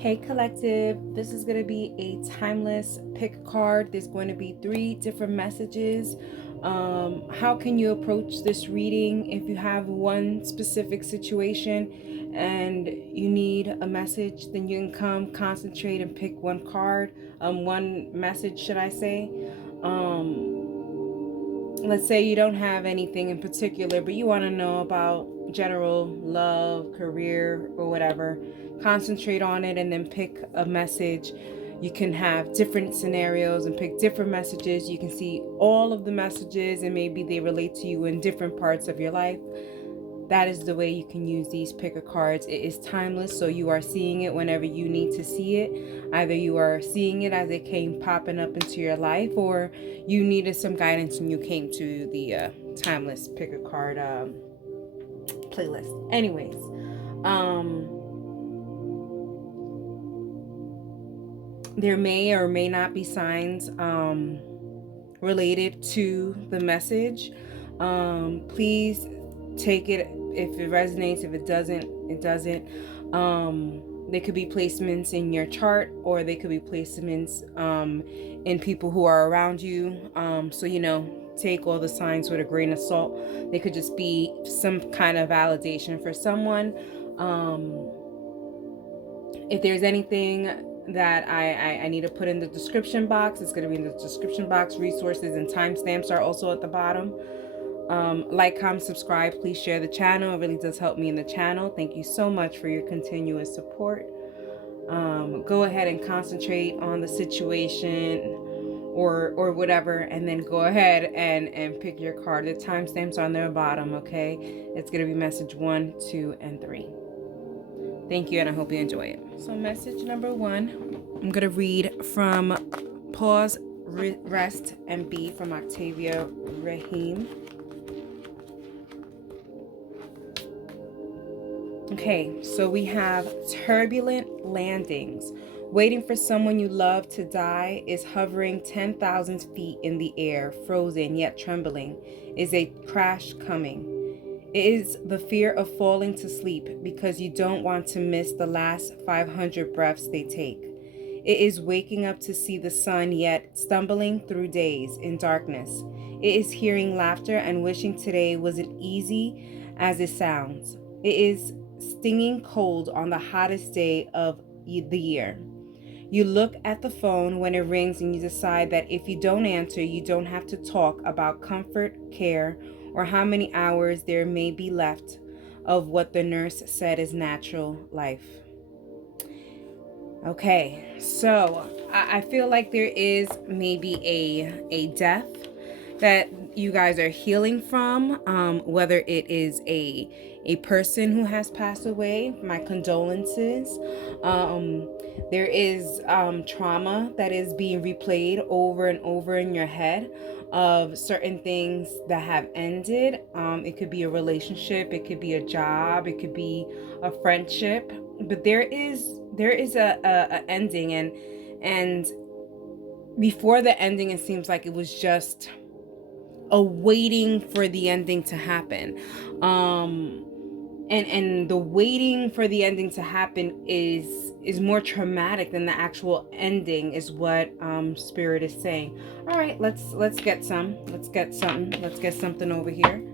Hey collective, this is going to be a timeless pick card. There's going to be 3 different messages. How can you approach this reading if you have one specific situation and you need a message? Then you can come concentrate and pick one card, one message, should I say. Let's say you don't have anything in particular, but you want to know about general love, career, or whatever. Concentrate on it and then pick a message. You can have different scenarios and pick different messages. You can see all of the messages and maybe they relate to you in different parts of your life. That is the way you can use these picker cards. It is timeless, so you are seeing it whenever you need to see it. Either you are seeing it as it came popping up into your life, or you needed some guidance and you came to the timeless picker card playlist. Anyways, there may or may not be signs related to the message. Please take it if it resonates. If it doesn't, it doesn't. They could be placements in your chart, or they could be placements in people who are around you. So take all the signs with a grain of salt. They could just be some kind of validation for someone. If there's anything that I need to put in the description box, it's going to be in the description box. Resources and timestamps are also at the bottom. Like, comment, subscribe. Please share the channel. It really does help me in the channel. Thank you so much for your continuous support. Go ahead and concentrate on the situation or whatever, and then go ahead and pick your card. The timestamps on their bottom, okay? It's going to be message 1, 2, and 3. Thank you, and I hope you enjoy it. So message number 1, I'm going to read from Pause, Rest, and Be from Octavia Rahim. Okay, so we have turbulent landings. Waiting for someone you love to die is hovering 10,000 feet in the air, frozen yet trembling. Is a crash coming? It is the fear of falling to sleep because you don't want to miss the last 500 breaths they take. It is waking up to see the sun yet stumbling through days in darkness. It is hearing laughter and wishing today wasn't easy as it sounds. It is stinging cold on the hottest day of the year. You look at the phone when it rings and you decide that if you don't answer, you don't have to talk about comfort, care, or how many hours there may be left of what the nurse said is natural life. Okay, so I feel like there is maybe a death that you guys are healing from, whether it is a person who has passed away. My condolences. There is trauma that is being replayed over and over in your head of certain things that have ended. It could be a relationship, it could be a job, it could be a friendship, but there is a ending, and before the ending, it seems like it was just a waiting for the ending to happen. And the waiting for the ending to happen is more traumatic than the actual ending, is what Spirit is saying. All right, let's get something over here.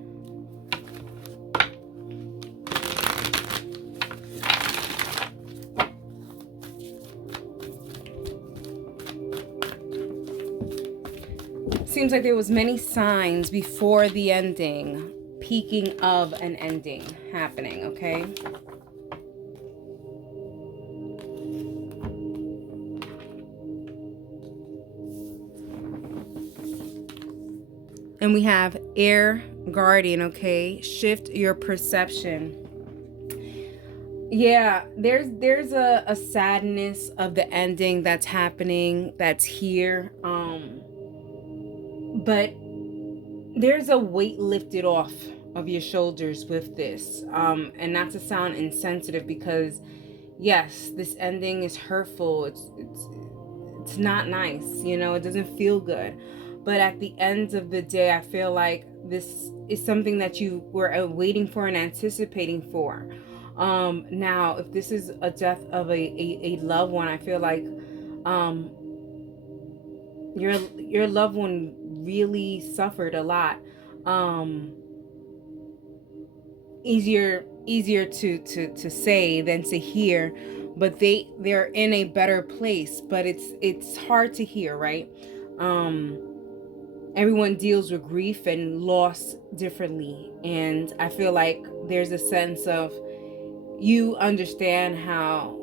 Seems like there was many signs before the ending, peaking of an ending happening, okay? And we have Air Guardian, okay? Shift your perception. Yeah, there's a sadness of the ending that's happening, that's here. But there's a weight lifted off of your shoulders with this. And not to sound insensitive, because yes, this ending is hurtful. It's not nice, it doesn't feel good. But at the end of the day, I feel like this is something that you were waiting for and anticipating for. Now, if this is a death of a loved one, I feel like um, your loved one really suffered a lot. Um, easier to say than to hear, but they're in a better place. But it's hard to hear, right? Um, Everyone deals with grief and loss differently, and I feel like there's a sense of you understand how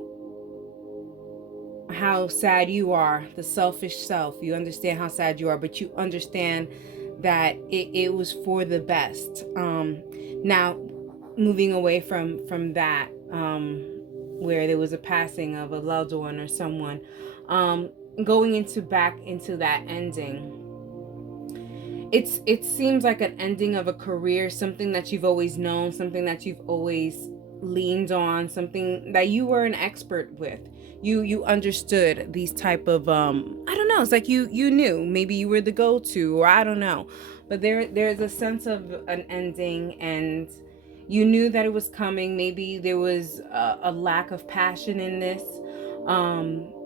sad you are, the selfish self. You understand how sad you are, but you understand that it was for the best. Now, moving away from that, where there was a passing of a loved one or someone, um, going into back into that ending. It seems like an ending of a career, something that you've always known, something that you've always leaned on, something that you were an expert with. You understood these type of I don't know, it's like you knew, maybe you were the go-to, or I don't know. But there's a sense of an ending, and you knew that it was coming. Maybe there was a lack of passion in this.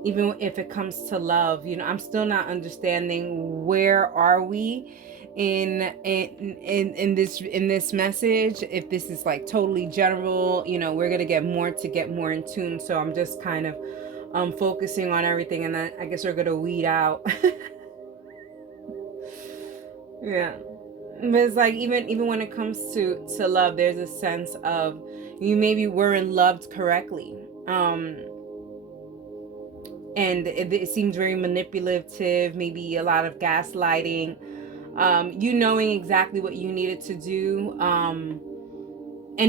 Even if it comes to love, I'm still not understanding where are we in this message. If this is like totally general, we're gonna get more in tune. So I'm just kind of focusing on everything, and then I guess we're gonna weed out. Yeah. But it's like even when it comes to love, there's a sense of you maybe weren't loved correctly. And it seems very manipulative, maybe a lot of gaslighting. You knowing exactly what you needed to do, and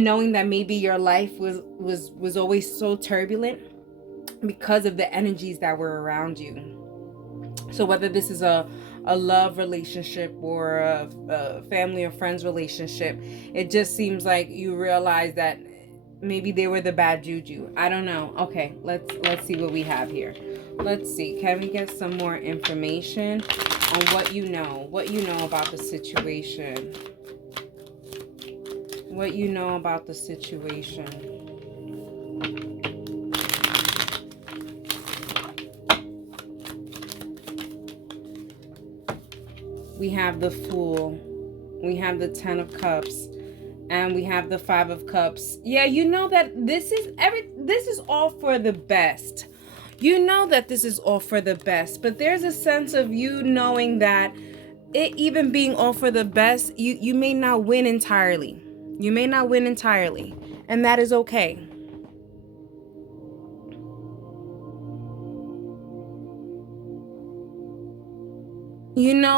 knowing that maybe your life was always so turbulent because of the energies that were around you. So whether this is a love relationship or a family or friends relationship, it just seems like you realize that maybe they were the bad juju. I don't know. Okay, let's see what we have here. Let's see. Can we get some more information on what you know about the situation? What you know about the situation. We have the Fool, we have the Ten of Cups, and we have the Five of Cups. Yeah, you know that this is all for the best. You know that this is all for the best, but there's a sense of you knowing that it even being all for the best, you may not win entirely. You may not win entirely, and that is okay.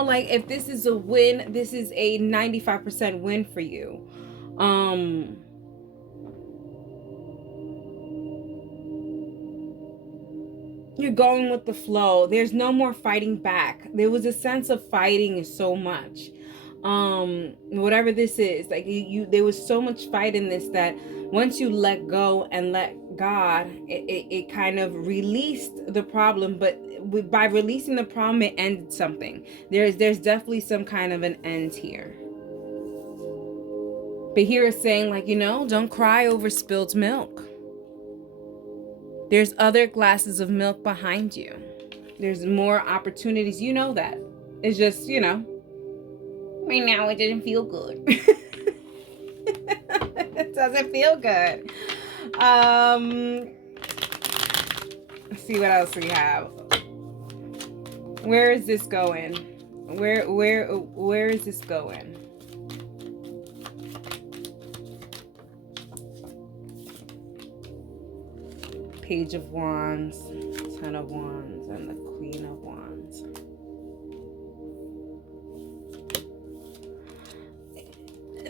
Like if this is a win, this is a 95% win for you. You're going with the flow. There's no more fighting back. There was a sense of fighting so much. Whatever this is, like you there was so much fight in this that once you let go and let God, it kind of released the problem. But by releasing the problem, it ended something. There's definitely some kind of an end here. But here it's saying, like, don't cry over spilled milk. There's other glasses of milk behind you. There's more opportunities. You know that. It's just, right now it didn't feel good. It doesn't feel good. Let's see what else we have. Where is this going? Where is this going? Page of Wands, Ten of Wands, and the Queen of Wands.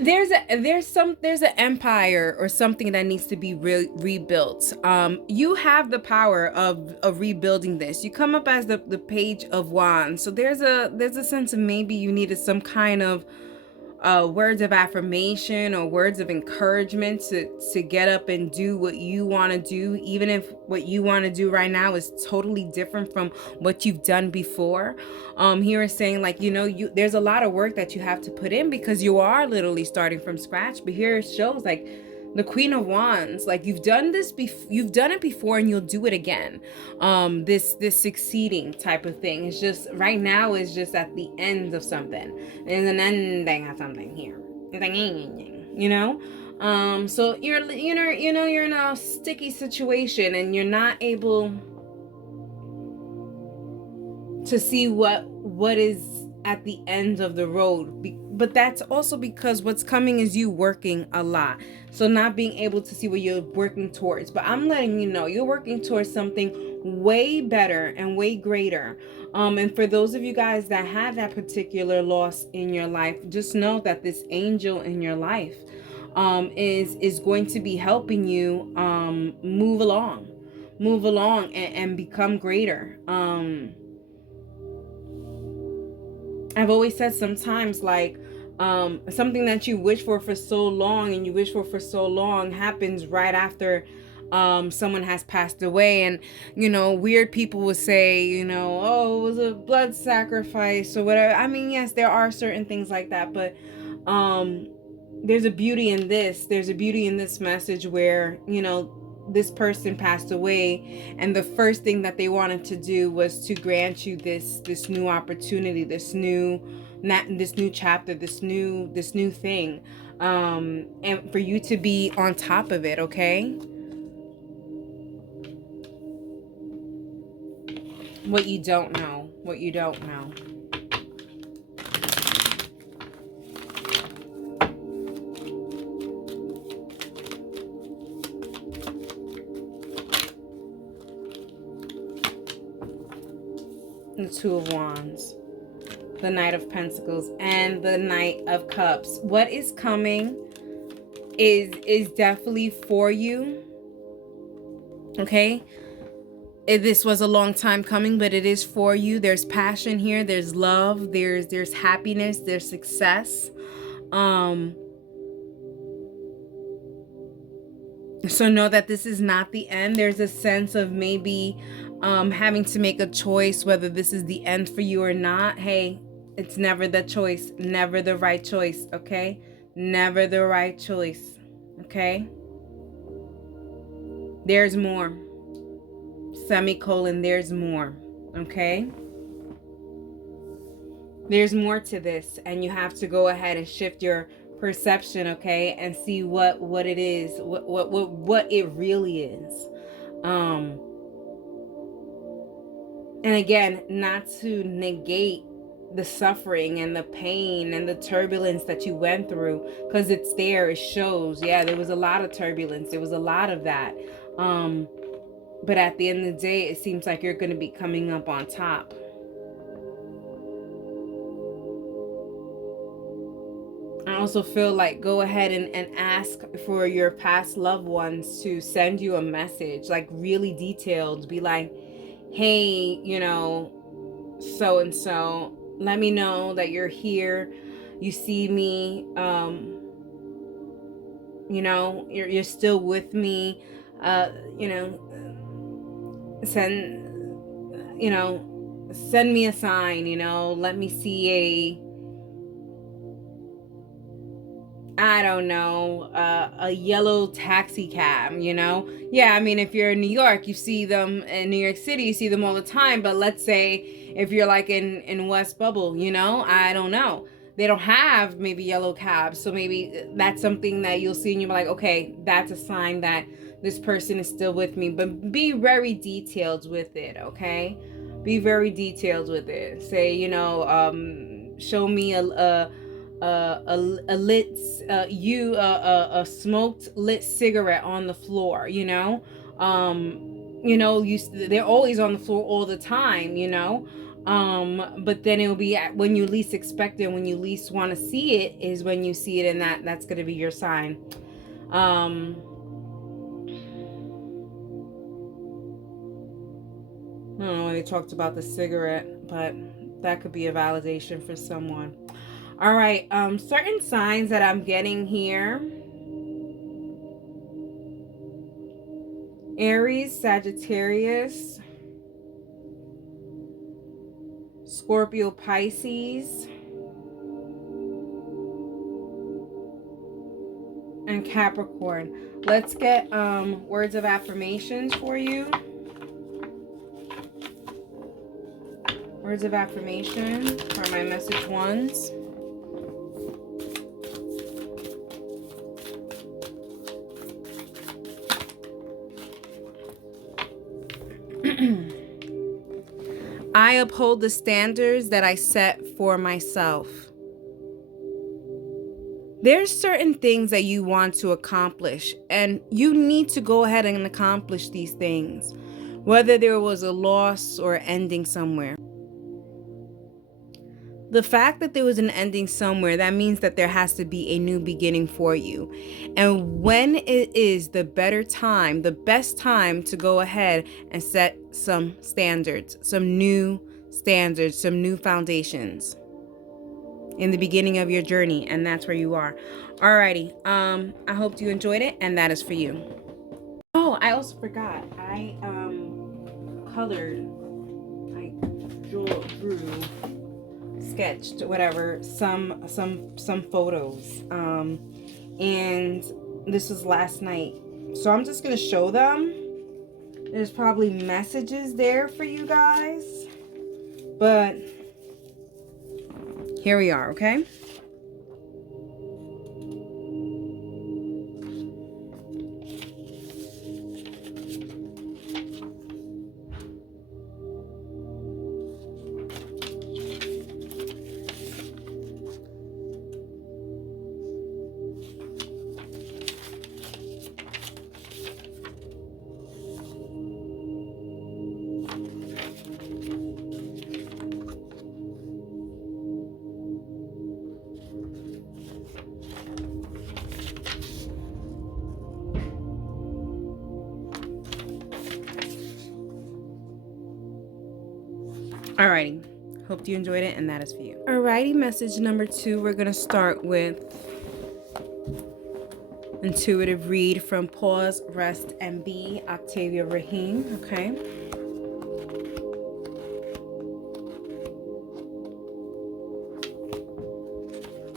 There's an empire or something that needs to be rebuilt. You have the power of rebuilding this. You come up as the Page of Wands, so there's a sense of maybe you needed some kind of words of affirmation or words of encouragement to get up and do what you want to do, even if what you want to do right now is totally different from what you've done before. Here is saying, like, there's a lot of work that you have to put in because you are literally starting from scratch. But here it shows like The Queen of Wands, like you've done this you've done it before and you'll do it again. This succeeding type of thing. It's just right now is just at the end of something. There's an ending of something here. It's like, you know? So you're in a sticky situation and you're not able to see what is at the end of the road. But that's also because what's coming is you working a lot, so not being able to see what you're working towards. But I'm letting you know you're working towards something way better and way greater. And for those of you guys that have that particular loss in your life, just know that this angel in your life is going to be helping you move along and become greater. I've always said sometimes, like, something that you wish for so long and you wish for so long happens right after someone has passed away. And weird people would say, oh, it was a blood sacrifice or whatever. I mean, yes, there are certain things like that, but there's a beauty in this. There's a beauty in this message where this person passed away, and the first thing that they wanted to do was to grant you this new opportunity, this new chapter, this new thing, and for you to be on top of it. Okay, what you don't know. The Two of Wands, the Knight of Pentacles, and the Knight of Cups. What is coming is definitely for you. Okay, this was a long time coming, but it is for you. There's passion here, there's love, there's happiness, there's success. So know that this is not the end. There's a sense of maybe having to make a choice whether this is the end for you or not. Hey, it's never the choice, never the right choice. Okay, never the right choice. Okay, there's more. Semicolon, there's more. Okay, there's more to this, and you have to go ahead and shift your perception, okay, and see what it is, what it really is. And again, not to negate the suffering and the pain and the turbulence that you went through, because it's there, it shows. Yeah, there was a lot of turbulence, there was a lot of that, but at the end of the day, it seems like you're going to be coming up on top. I also feel like go ahead and ask for your past loved ones to send you a message, like really detailed. Be like, hey, so and so, let me know that you're here, you see me, you're still with me, send send me a sign, let me see I don't know, a yellow taxi cab, Yeah, I mean, if you're in New York, you see them in New York City, you see them all the time. But let's say if you're like in West Bubble, I don't know. They don't have maybe yellow cabs. So maybe that's something that you'll see and you're like, okay, that's a sign that this person is still with me. But be very detailed with it, okay? Be very detailed with it. Say, show me a lit a smoked lit cigarette on the floor, they're always on the floor all the time, but then it'll be when you least expect it, when you least want to see it is when you see it, and that's going to be your sign. I don't know when they talked about the cigarette, but that could be a validation for someone. All right, certain signs that I'm getting here: Aries, Sagittarius, Scorpio, Pisces, and Capricorn. Let's get words of affirmations for you. Words of affirmation for my message ones. I uphold the standards that I set for myself. There's certain things that you want to accomplish, and you need to go ahead and accomplish these things, whether there was a loss or ending somewhere. The fact that there was an ending somewhere, that means that there has to be a new beginning for you. And when it is the better time, the best time to go ahead and set some standards, some new standards, some new foundations in the beginning of your journey, and that's where you are. Alrighty, I hope you enjoyed it, and that is for you. Oh, I also forgot. I colored, I drew, sketched, whatever, some photos, and this was last night. So I'm just gonna show them. There's probably messages there for you guys, but here we are, okay? Alrighty, hope you enjoyed it, and that is for you. Alrighty, message number 2, we're gonna start with intuitive read from Pause, Rest, and Be, Octavia Rahim, okay?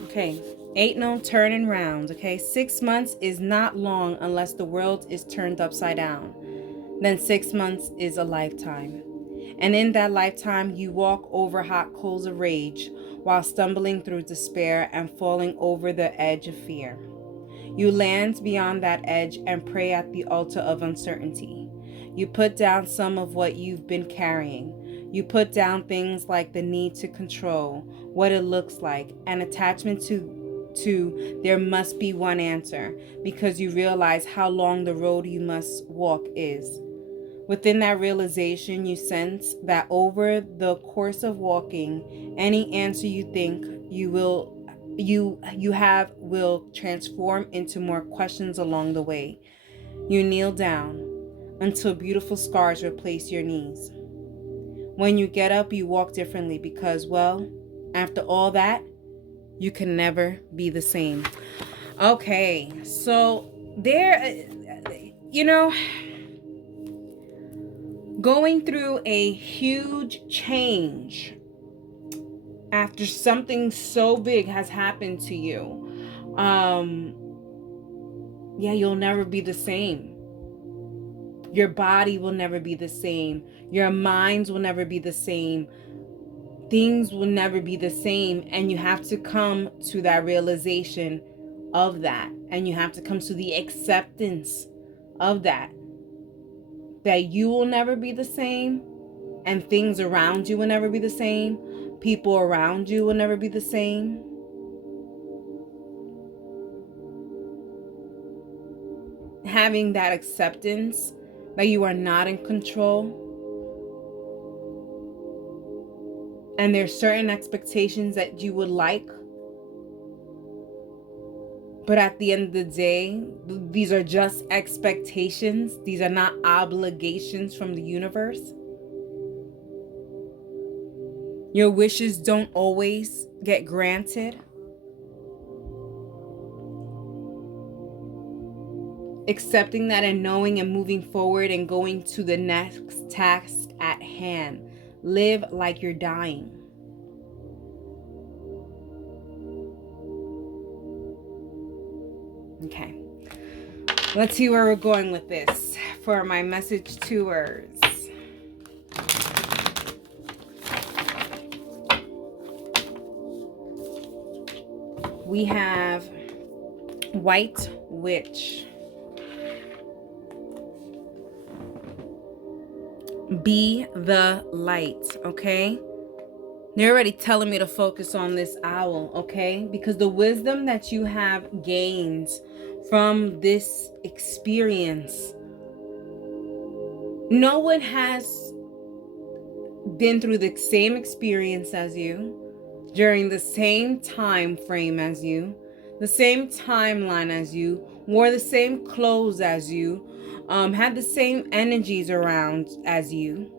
Okay, ain't no turning round, okay? 6 months is not long unless the world is turned upside down. Then 6 months is a lifetime. And in that lifetime, you walk over hot coals of rage while stumbling through despair and falling over the edge of fear. You land beyond that edge and pray at the altar of uncertainty. You put down some of what you've been carrying. You put down things like the need to control, what it looks like, an attachment to there must be one answer, because you realize how long the road you must walk is. Within that realization, you sense that over the course of walking, any answer you think you have will transform into more questions along the way. You kneel down until beautiful scars replace your knees. When you get up, you walk differently because, well, after all that, you can never be the same. Okay, so there, going through a huge change after something so big has happened to you, you'll never be the same. Your body will never be the same. Your minds will never be the same. Things will never be the same. And you have to come to that realization of that. And you have to come to the acceptance of that. That you will never be the same. And things around you will never be the same. People around you will never be the same. Having that acceptance that you are not in control. And there's certain expectations that you would like. But at the end of the day, these are just expectations. These are not obligations from the universe. Your wishes don't always get granted. Accepting that and knowing and moving forward and going to the next task at hand. Live like you're dying. Okay. Let's see where we're going with this for my message tours. We have White Witch. Be the light, okay? They're already telling me to focus on this owl, okay? Because the wisdom that you have gained from this experience, no one has been through the same experience as you, during the same time frame as you, the same timeline as you, wore the same clothes as you, had the same energies around as you.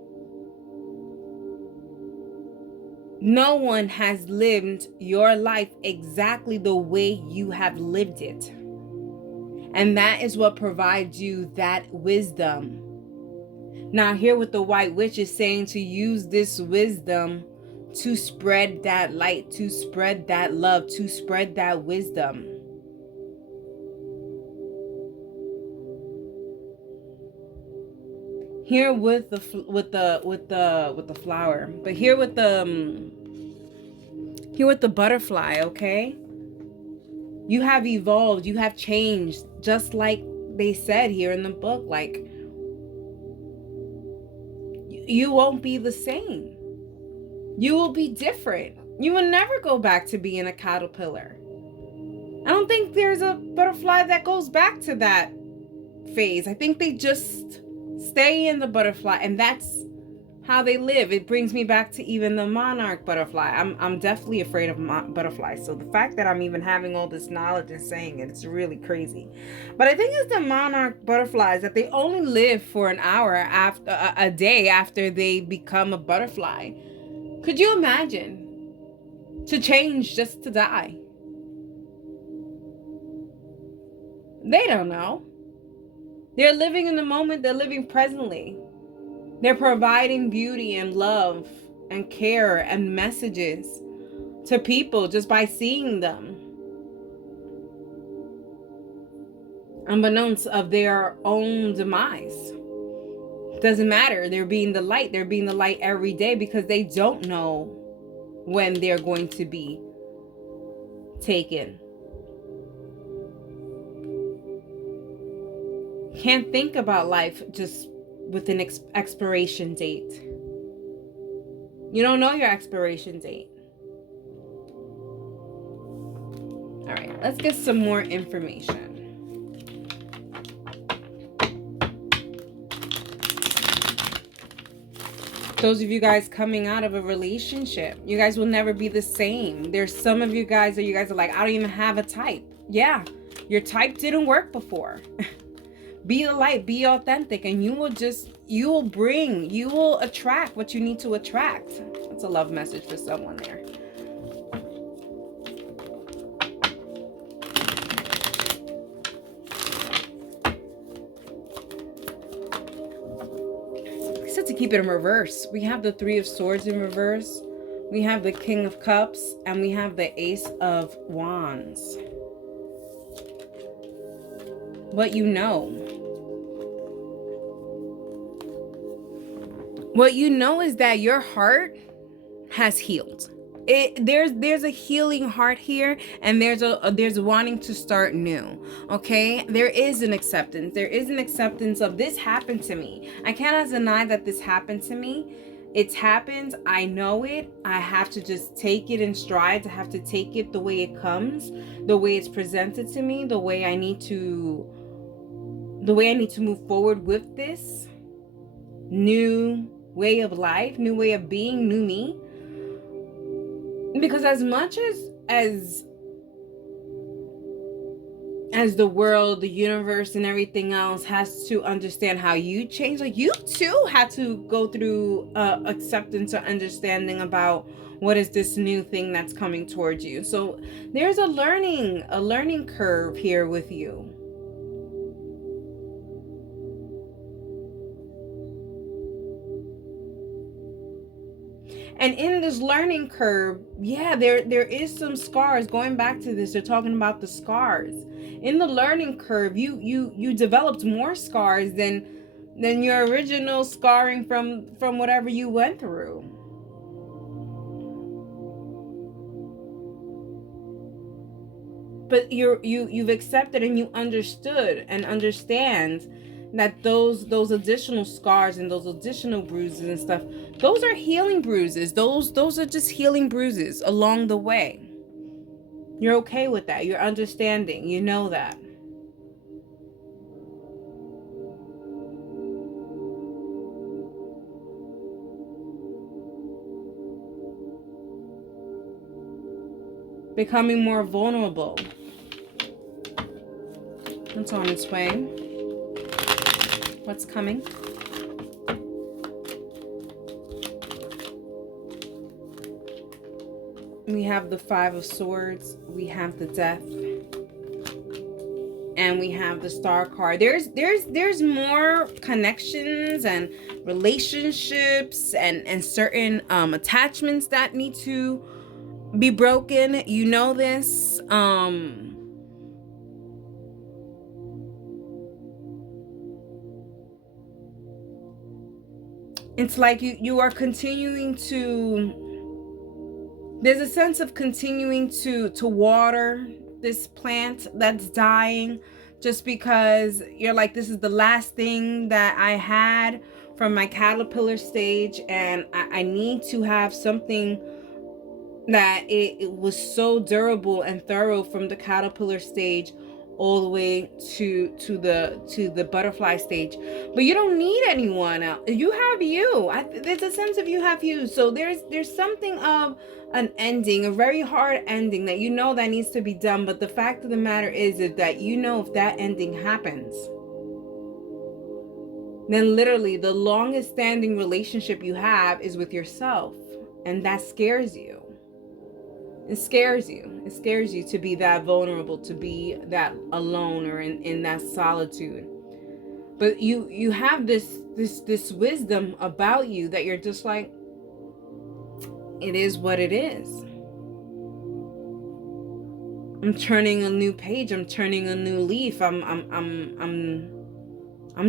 No one has lived your life exactly the way you have lived it. And that is what provides you that wisdom. Now, here with the White Witch is saying to use this wisdom to spread that light, to spread that love, to spread that wisdom. Here with the flower, but here with the butterfly, okay? You have evolved, you have changed, just like they said here in the book. Like, you won't be the same. You will be different. You will never go back to being a caterpillar. I don't think there's a butterfly that goes back to that phase. I think they just stay in the butterfly, and that's how they live. It brings me back to even the monarch butterfly. I'm definitely afraid of butterflies. So the fact that I'm even having all this knowledge and saying it, it's really crazy. But I think it's the monarch butterflies that they only live for an hour after a day after they become a butterfly. Could you imagine to change just to die? They don't know. They're living in the moment. They're living presently. They're providing beauty and love and care and messages to people just by seeing them, unbeknownst of their own demise. Doesn't matter. They're being the light. They're being the light every day because they don't know when they're going to be taken. Can't think about life just with an expiration date. You don't know your expiration date. All right, let's get some more information. Those of you guys coming out of a relationship, you guys will never be the same. There's some of you guys are like, I don't even have a type. Yeah, your type didn't work before. Be the light, be authentic, and you will attract what you need to attract. That's a love message for someone there. I said to keep it in reverse. We have the Three of Swords in reverse. We have the King of Cups, and we have the Ace of Wands. What you know. What you know is that your heart has healed. There's a healing heart here, and there's wanting to start new. Okay, there is an acceptance. There is an acceptance of this happened to me. I cannot deny that this happened to me. It's happened. I know it. I have to just take it in stride. I have to take it the way it comes, the way it's presented to me, the way I need to move forward with this new way of life, new way of being, new me. Because as much as the world, the universe, and everything else has to understand how you change, like, you too had to go through acceptance or understanding about what is this new thing that's coming towards you. So there's a learning curve here with you. And in this learning curve, yeah, there is some scars. Going back to this, they're talking about the scars. in the learning curve, you developed more scars than your original scarring from whatever you went through. But you've accepted and you understood and understand that those additional scars and those additional bruises and stuff, those are healing bruises. Those are just healing bruises along the way. You're okay with that. You're understanding. You know that. Becoming more vulnerable. It's on its way. What's coming? We have the Five of Swords. We have the Death. And we have the Star card. There's more connections and relationships and certain attachments that need to be broken. You know this. It's like you are continuing to, there's a sense of continuing to water this plant that's dying, just because you're like, this is the last thing that I had from my caterpillar stage, and I need to have something that it was so durable and thorough from the caterpillar stage all the way to the butterfly stage. But you don't need anyone else. You have you. There's a sense of you have you. So there's something of an ending, a very hard ending that you know that needs to be done. But the fact of the matter is that you know if that ending happens, then literally the longest standing relationship you have is with yourself. And that scares you. It scares you. It scares you to be that vulnerable, to be that alone or in that solitude. But you have this wisdom about you that you're just like, it is what it is. I'm turning a new page. I'm turning a new leaf. I'm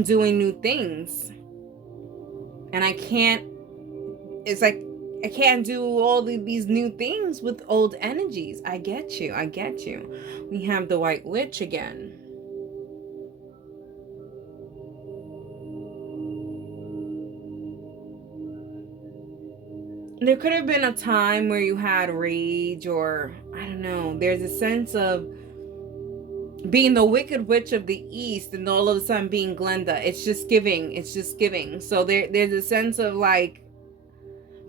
doing new things. And I can't, it's like, I can't do all these new things with old energies. I get you. I get you. We have the White Witch again. There could have been a time where you had rage, or I don't know. There's a sense of being the Wicked Witch of the East and all of a sudden being Glenda. It's just giving. It's just giving. So there's a sense of like,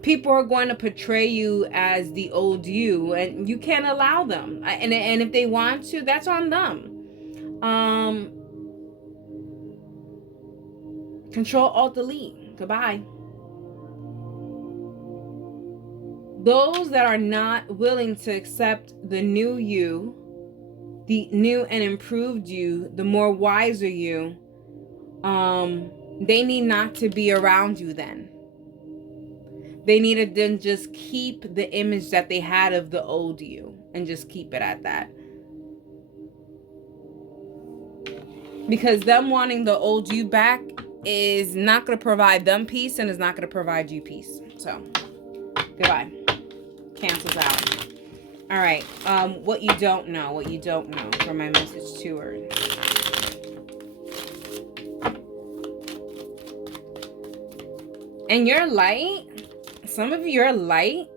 people are going to portray you as the old you, and you can't allow them. And if they want to, that's on them. Control Alt Delete. Goodbye. Those that are not willing to accept the new you, the new and improved you, the more wiser you, they need not to be around you then. They need to then just keep the image that they had of the old you and just keep it at that. Because them wanting the old you back is not going to provide them peace and is not going to provide you peace. So, goodbye. Cancels out. All right. What you don't know for my message to her. And your light, some of your light,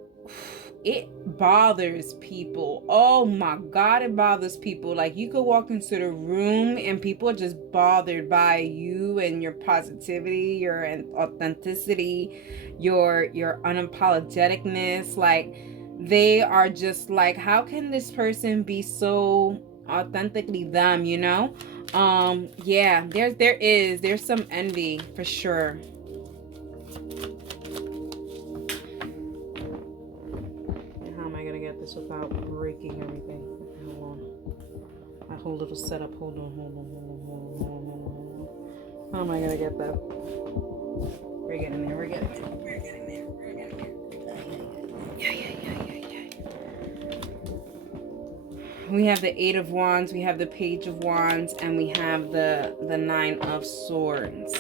it bothers people. Oh my God, it bothers people. Like, you could walk into the room and people are just bothered by you and your positivity, your authenticity, your unapologeticness. Like, they are just like, how can this person be so authentically them, you know? Yeah, there's some envy for sure. This without breaking everything. Hold on. My whole little setup. Hold on. How am I gonna get that? We're getting there. Yeah. We have the Eight of Wands, we have the Page of Wands, and we have the Nine of Swords.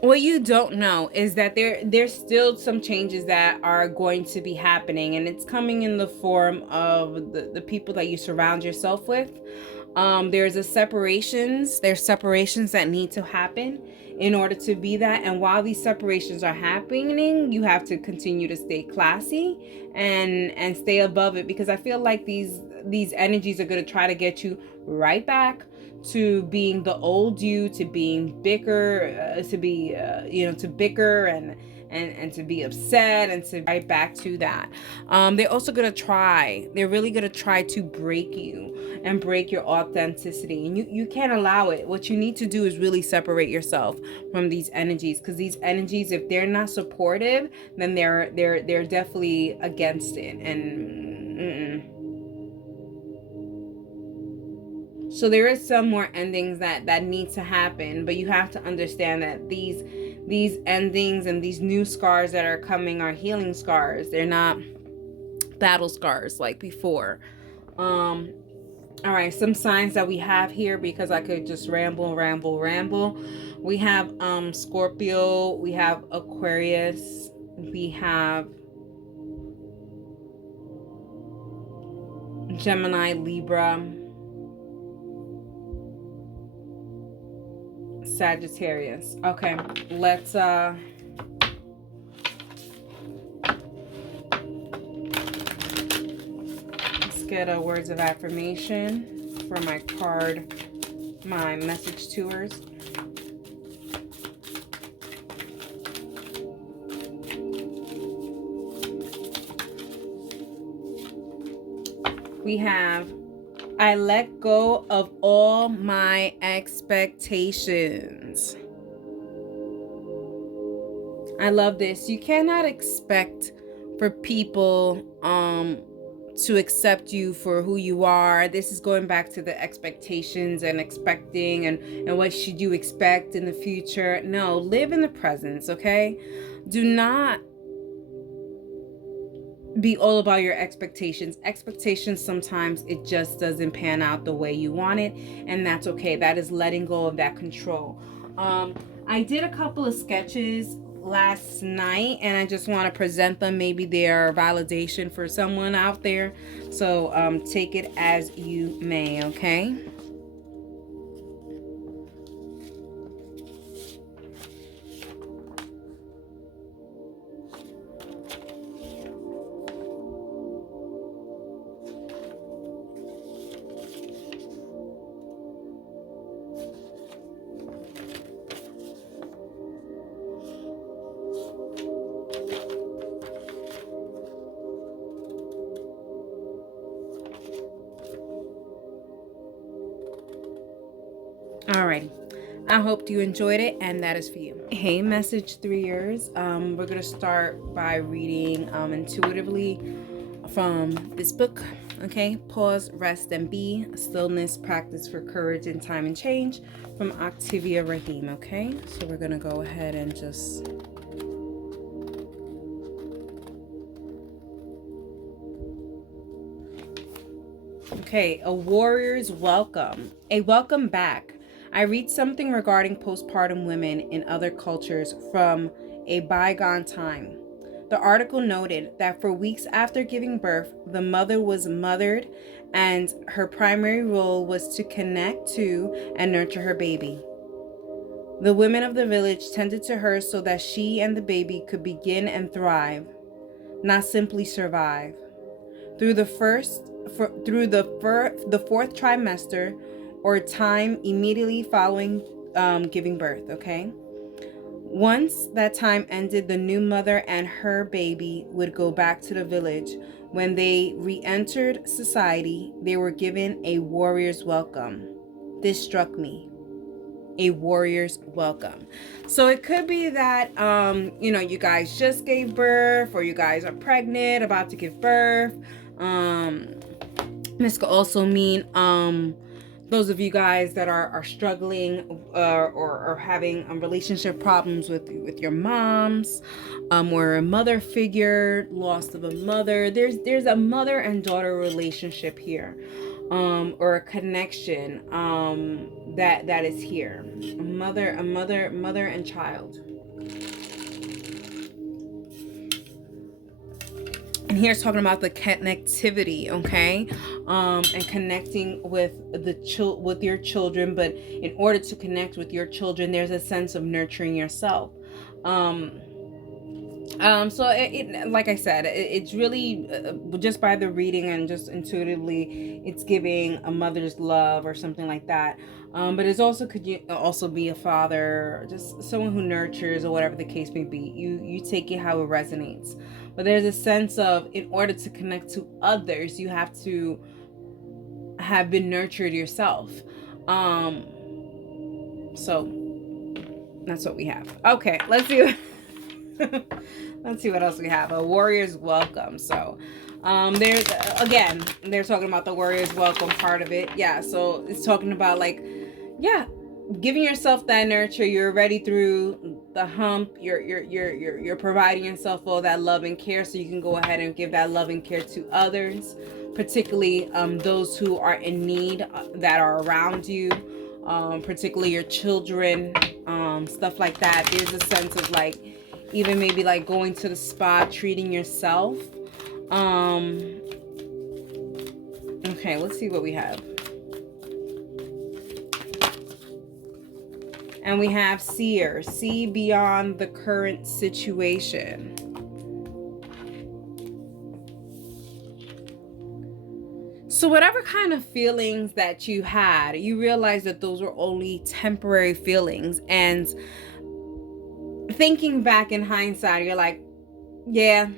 What you don't know is that there's still some changes that are going to be happening, and it's coming in the form of the people that you surround yourself with. There's separations that need to happen in order to be that. And while these separations are happening, you have to continue to stay classy and stay above it, because I feel like these energies are going to try to get you right back to being the old you, to being bicker, to bicker and to be upset, and to right back to that. They're also gonna they're really gonna try to break you and break your authenticity, and you can't allow it. What you need to do is really separate yourself from these energies, because these energies, if they're not supportive, then they're definitely against it. And so there is some more endings that need to happen, but you have to understand that these endings and these new scars that are coming are healing scars. They're not battle scars like before. All right, some signs that we have here, because I could just ramble. We have Scorpio, we have Aquarius, we have Gemini, Libra, Sagittarius. Okay, let's get a words of affirmation for my message tours. We have, I let go of all my expectations. I love this. You cannot expect for people to accept you for who you are. This is going back to the expectations and expecting and what should you expect in the future. No, live in the presence, okay? Do not be all about your expectations. Expectations, sometimes it just doesn't pan out the way you want it, and that's okay. That is letting go of that control. I did a couple of sketches last night, and I just want to present them. Maybe they're validation for someone out there, so take it as you may, okay? Alrighty, I hope you enjoyed it, and that is for you. Hey, message 3ers. We're gonna start by reading intuitively from this book. Okay, Pause, Rest, and Be. Stillness, Practice for Courage in Time and Change, from Octavia Rahim. Okay, so we're gonna go ahead and just okay, a warrior's welcome. A welcome back. I read something regarding postpartum women in other cultures from a bygone time. The article noted that for weeks after giving birth, the mother was mothered, and her primary role was to connect to and nurture her baby. The women of the village tended to her so that she and the baby could begin and thrive, not simply survive. Through the fourth trimester, or time immediately following giving birth, okay? Once that time ended, the new mother and her baby would go back to the village. When they re-entered society, they were given a warrior's welcome. This struck me. A warrior's welcome. So it could be that, you guys just gave birth, or you guys are pregnant, about to give birth. This could also mean those of you guys that are struggling or having relationship problems with your moms, or a mother figure, loss of a mother. There's a mother and daughter relationship here, or a connection that is here. Mother and child. And here's talking about the connectivity, okay, and connecting with with your children. But in order to connect with your children, there's a sense of nurturing yourself. So like I said, it's really just by the reading and just intuitively, it's giving a mother's love or something like that. But it's also could also be a father, just someone who nurtures or whatever the case may be. You take it how it resonates. But there's a sense of, in order to connect to others, you have to have been nurtured yourself. So that's what we have. Okay, let's see. Let's see what else we have. A warrior's welcome. So there's again, they're talking about the warrior's welcome part of it. Yeah, so it's talking about like, yeah, giving yourself that nurture. You're already through the hump. You're providing yourself all that love and care, so you can go ahead and give that love and care to others, particularly those who are in need, that are around you, particularly your children, stuff like that. There's a sense of like, even maybe like going to the spa, treating yourself. Okay, let's see what we have. And we have seer, see beyond the current situation. So whatever kind of feelings that you had, you realize that those were only temporary feelings. And thinking back in hindsight, you're like, yeah,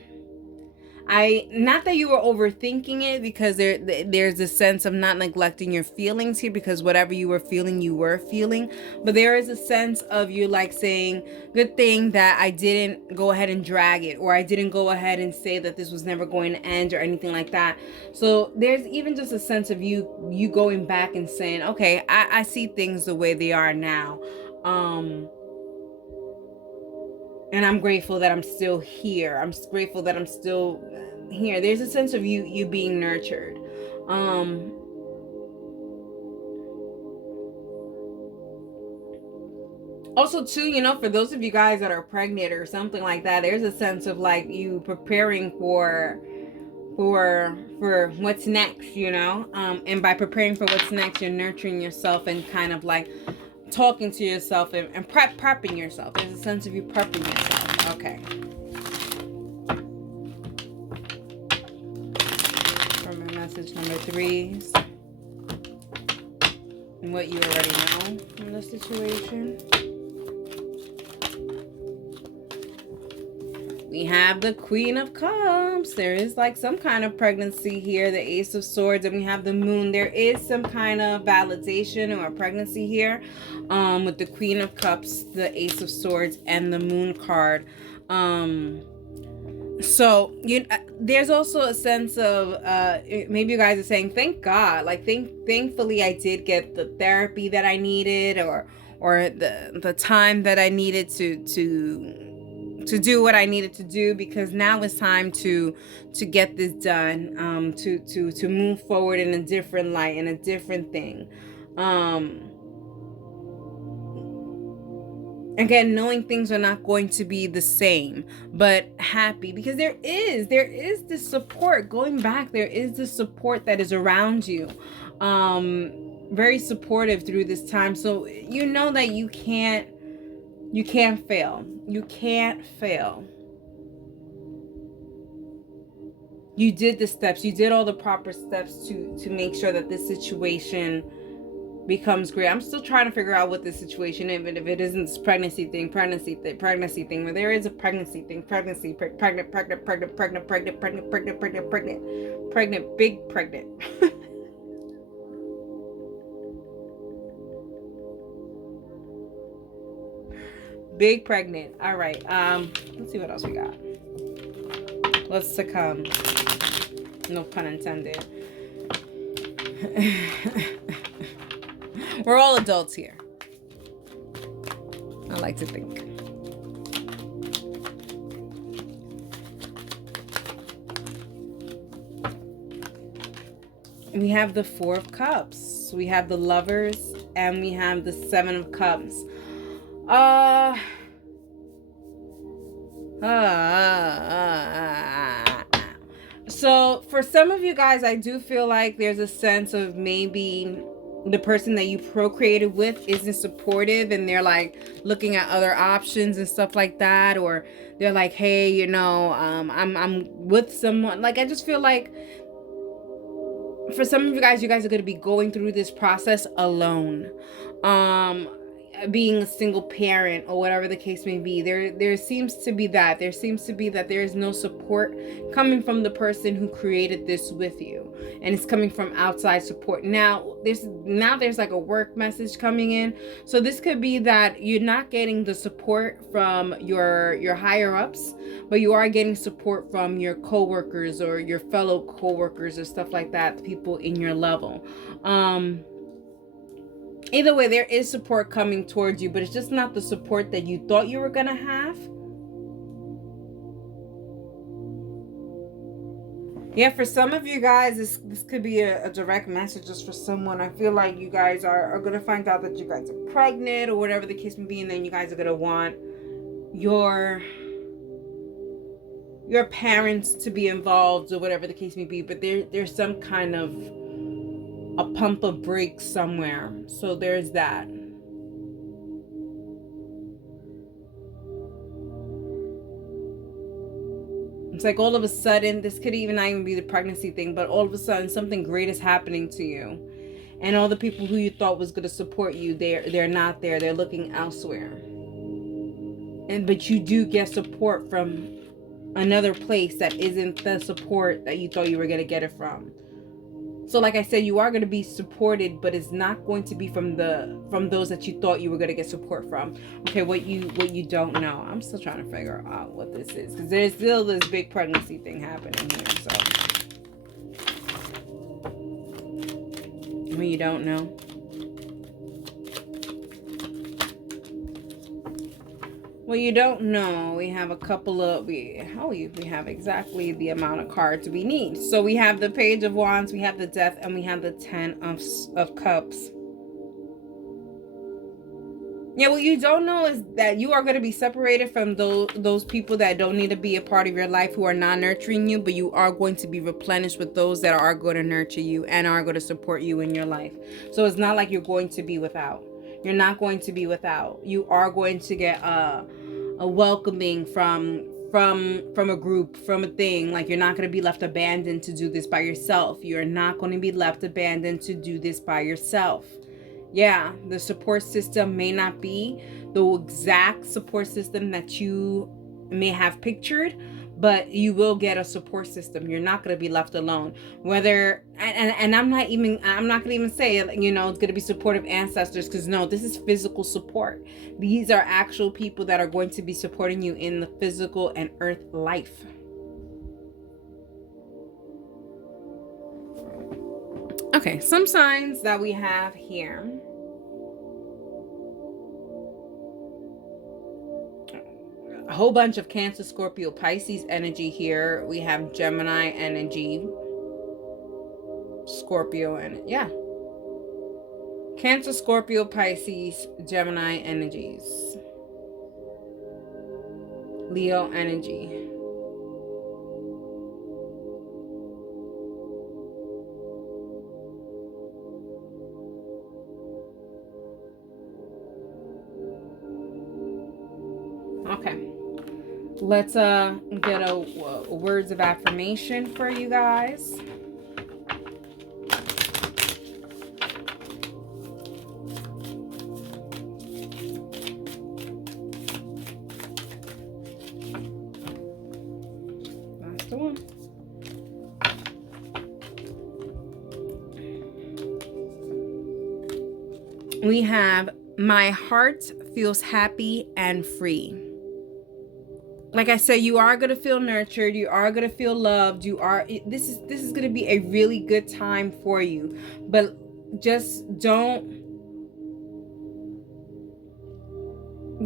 not that you were overthinking it, because there's a sense of not neglecting your feelings here, because whatever you were feeling, but there is a sense of you like saying, good thing that I didn't go ahead and drag it, or I didn't go ahead and say that this was never going to end or anything like that. So there's even just a sense of you going back and saying, okay, I see things the way they are now. And I'm grateful that I'm still here. I'm grateful that I'm still here. There's a sense of you being nurtured. Also too, you know, for those of you guys that are pregnant or something like that, there's a sense of like you preparing for what's next, you know. And by preparing for what's next, you're nurturing yourself and kind of like talking to yourself and prepping yourself. There's a sense of you prepping yourself. Okay. For my message number 3, and what you already know in the situation. We have the Queen of Cups. There is like some kind of pregnancy here, the Ace of Swords, and we have the Moon. There is some kind of validation or pregnancy here, with the Queen of Cups, the Ace of Swords, and the Moon card. So there's also a sense of maybe you guys are saying, thank God, like thankfully I did get the therapy that I needed, or the time that I needed to do what I needed to do, because now it's time to get this done, to move forward in a different light, in a different thing. Again, knowing things are not going to be the same, but happy, because there is this support going back. There is this support that is around you, very supportive through this time. So you know that you can't fail. You can't fail. You did the steps. You did all the proper steps to make sure that this situation becomes great. I'm still trying to figure out what this situation, even if it isn't this pregnancy thing, where there is a pregnancy thing, pregnant, big pregnant. Big pregnant. All right. Let's see what else we got. Let's succumb. No pun intended. We're all adults here. I like to think. We have the Four of Cups. We have the Lovers, and we have the Seven of Cups. So for some of you guys, I do feel like there's a sense of maybe the person that you procreated with isn't supportive, and they're like looking at other options and stuff like that, or they're like, hey, you know, I'm with someone. Like, I just feel like for some of you guys are going to be going through this process alone. Being a single parent or whatever the case may be, there seems to be that there is no support coming from the person who created this with you, and it's coming from outside support. Now there's like a work message coming in, so this could be that you're not getting the support from your higher ups, but you are getting support from your coworkers or your fellow coworkers or stuff like that, people in your level. Either way, there is support coming towards you, but it's just not the support that you thought you were gonna have. Yeah, for some of you guys, this could be a direct message just for someone. I feel like you guys are gonna find out that you guys are pregnant or whatever the case may be, and then you guys are gonna want your parents to be involved or whatever the case may be. But there's some kind of a pump of brakes somewhere. So there's that. It's like all of a sudden, this could even not even be the pregnancy thing, but all of a sudden something great is happening to you. And all the people who you thought was going to support you, they're not there. They're looking elsewhere. But you do get support from another place that isn't the support that you thought you were going to get it from. So like I said, you are going to be supported, but it's not going to be from those that you thought you were going to get support from. Okay, what you don't know. I'm still trying to figure out what this is, because there's still this big pregnancy thing happening here. So when you don't know. Well, you don't know. We have a couple of we have exactly the amount of cards we need. So we have the Page of Wands, we have the Death, and we have the Ten of Cups. Yeah, what you don't know is that you are going to be separated from those people that don't need to be a part of your life, who are not nurturing you, but you are going to be replenished with those that are going to nurture you and are going to support you in your life. So it's not like you're going to be without. You're not going to be without. You are going to get a welcoming from a group, from a thing. Like, you're not going to be left abandoned to do this by yourself. You're not going to be left abandoned to do this by yourself. Yeah, the support system may not be the exact support system that you may have pictured, but you will get a support system. You're not going to be left alone. Whether, and I'm not going to even say, you know, it's going to be supportive ancestors, because no, this is physical support. These are actual people that are going to be supporting you in the physical and earth life. Okay, some signs that we have here. A whole bunch of Cancer, Scorpio, Pisces energy here. We have Gemini energy, Scorpio, and yeah. Cancer, Scorpio, Pisces, Gemini energies. Leo energy. Okay. Let's get a words of affirmation for you guys. That's the one. We have, my heart feels happy and free. Like I said, you are going to feel nurtured. You are going to feel loved. This is going to be a really good time for you. But just don't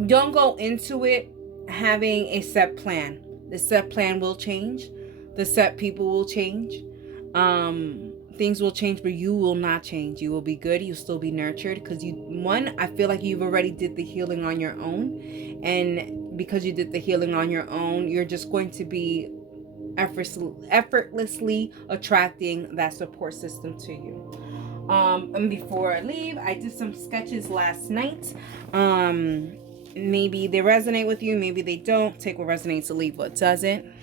don't go into it having a set plan. The set plan will change. The set people will change. Things will change, but you will not change. You will be good. You'll still be nurtured because I feel like you've already did the healing on your own. And because you did the healing on your own, you're just going to be effortlessly attracting that support system to you. And before I leave, I did some sketches last night. Maybe they resonate with you, maybe they don't. Take what resonates, leave what doesn't.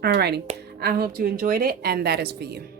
Alrighty, I hope you enjoyed it, and that is for you.